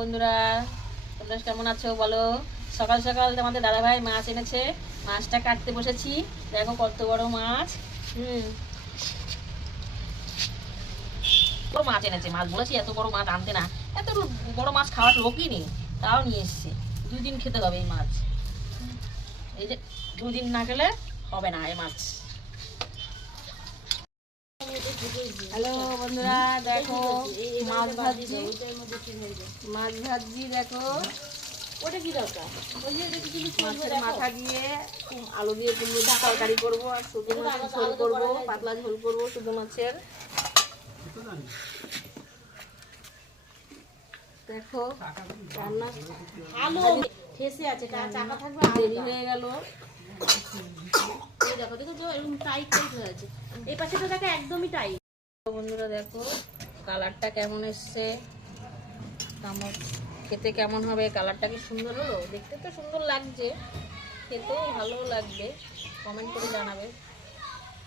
বন্ধুরা, তোমরা কেমন আছো বলো। সকাল সকাল তোমাদের দাদা ভাই মাছ এনেছে, মাছটা কাটতে বসেছি। দেখো কত বড় মাছ। বড় মাছ এনেছে, মাছ বলেছি এত বড় মাছ আনতে না, এত বড় মাছ খাওয়ার লোকই নেই, তাও নিয়ে এসছে। 2 দিন খেতে হবে এই মাছ। এই যে 2 দিন না খেলে হবে না এই মাছ। হ্যালো বন্ধুরা, দেখো মাছ ভাজছি, দেখো ওটা কি দরকার? ওই যে মাছের মাথা দিয়ে আলু দিয়ে কুমড়ো দিয়ে তরকারি করবো, আর শুধু মাছের ঝোল করবো, পাতলা ঝোল করবো শুধু মাছের। দেখো রান্না আলু ঠেসে আছে, চাকা থাকবে দেরি হয়ে গেল। এই দেখো দেখো তো এরকম টাইট টাইট হয়ে আছে। এই পাশেটা দেখো একদমই টাইট। বন্ধুরা দেখো কালারটা কেমন এসছে, খেতে কেমন হবে, কালারটা কি সুন্দর হলো? দেখতে তো সুন্দর লাগছে, খেতেও ভালো লাগবে, কমেন্ট করে জানাবে।